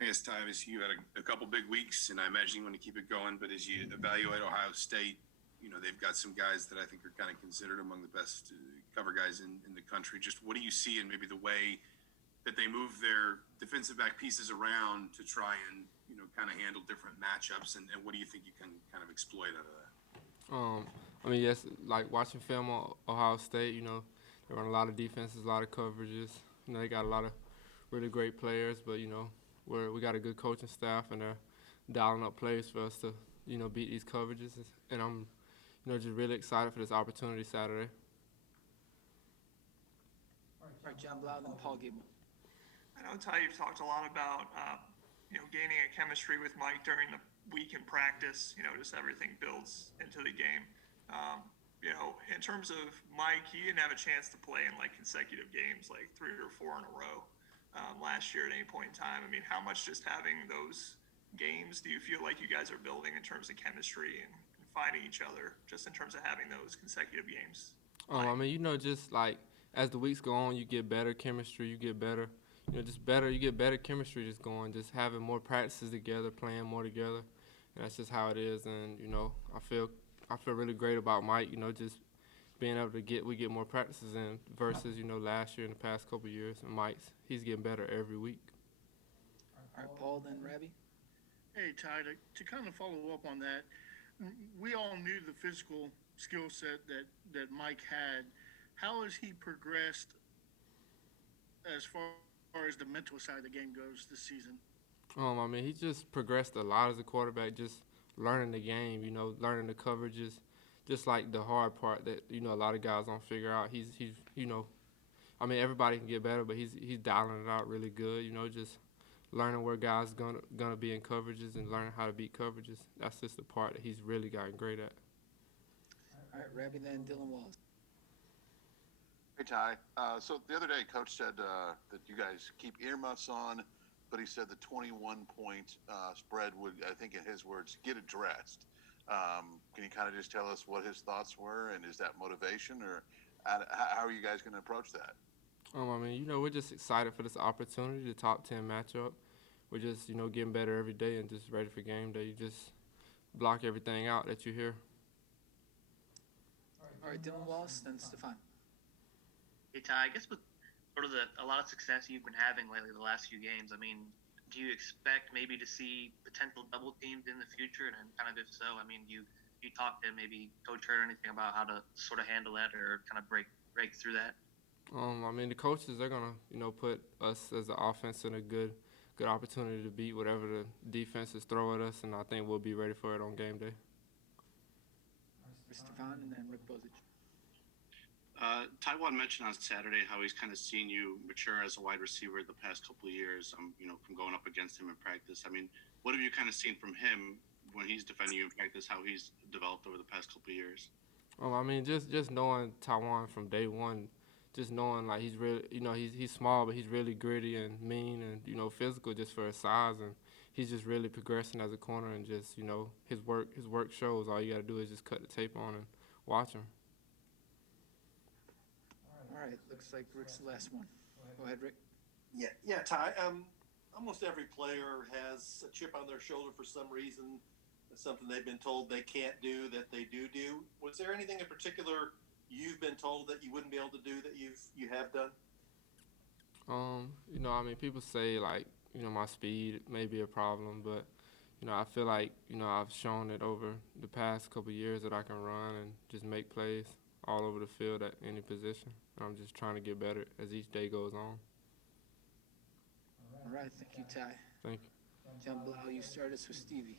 I guess, Ty, as you had a couple big weeks, and I imagine you want to keep it going. But as you evaluate Ohio State, they've got some guys that I think are kind of considered among the best cover guys in the country. Just what do you see in maybe the way that they move their defensive back pieces around to try and kind of handle different matchups, and what do you think you can kind of exploit out of that? I mean, yes, like watching film on Ohio State, they run a lot of defenses, a lot of coverages. They got a lot of really great players, but we got a good coaching staff, and they're dialing up plays for us to beat these coverages. And I'm just really excited for this opportunity Saturday. All right, John Blau, then Paul Gable. I know, Ty, you've talked a lot about, gaining a chemistry with Mike during the week in practice. Just everything builds into the game. In terms of Mike, he didn't have a chance to play in like consecutive games, like 3 or 4 in a row last year at any point in time. I mean, how much just having those games do you feel like you guys are building in terms of chemistry and finding each other, just in terms of having those consecutive games? I mean, just like as the weeks go on, you get better chemistry, you get better, just better, you get better chemistry just going, just having more practices together, playing more together, and that's just how it is. And I feel really great about Mike, just being able to we get more practices in versus last year and the past couple of years. And he's getting better every week. All right, Paul, then Rabbi. Hey, Ty, to kind of follow up on that, we all knew the physical skill set that Mike had. How has he progressed as far as the mental side of the game goes this season? I mean, he just progressed a lot as a quarterback, just learning the game, learning the coverages, just like the hard part that a lot of guys don't figure out. I mean, everybody can get better, but he's dialing it out really good. Just learning where guys gonna be in coverages and learning how to beat coverages. That's just the part that he's really gotten great at. All right, Rabbi, then Dylan Wallace. Hey, Ty. So the other day, Coach said that you guys keep earmuffs on, but he said the 21-point spread would, I think in his words, get addressed. Can you kind of just tell us what his thoughts were, and is that motivation, or how are you guys going to approach that? I mean, we're just excited for this opportunity, the top 10 matchup. We're just, getting better every day and just ready for game day. You just block everything out that you hear. All right, Dylan Wallace, then Stefan. Hey Ty, I guess with sort of a lot of success you've been having lately the last few games, I mean, do you expect maybe to see potential double teams in the future? And kind of if so, I mean, you talk to maybe Coach Hurd or anything about how to sort of handle that or kind of break through that? I mean, the coaches are gonna, put us as an offense in a good opportunity to beat whatever the defenses throw at us, and I think we'll be ready for it on game day. Stefan, and then Rick Bozich. Taiwan mentioned on Saturday how he's kind of seen you mature as a wide receiver the past couple of years, from going up against him in practice. I mean, what have you kind of seen from him when he's defending you in practice, how he's developed over the past couple of years? I mean, just knowing Taiwan from day one, just knowing like he's really, he's small, but he's really gritty and mean and, physical just for his size. And he's just really progressing as a corner, and just, his work shows. All you got to do is just cut the tape on and watch him. All right, looks like Rick's the last one. Go ahead, Rick. Yeah, Ty. Almost every player has a chip on their shoulder for some reason. It's something they've been told they can't do that they do. Was there anything in particular you've been told that you wouldn't be able to do that you have done? I mean, people say like, my speed may be a problem, but I feel like I've shown it over the past couple of years that I can run and just make plays all over the field at any position. I'm just trying to get better as each day goes on. All right, thank you, Ty. Thank you. John Blau, you start us with Stevie.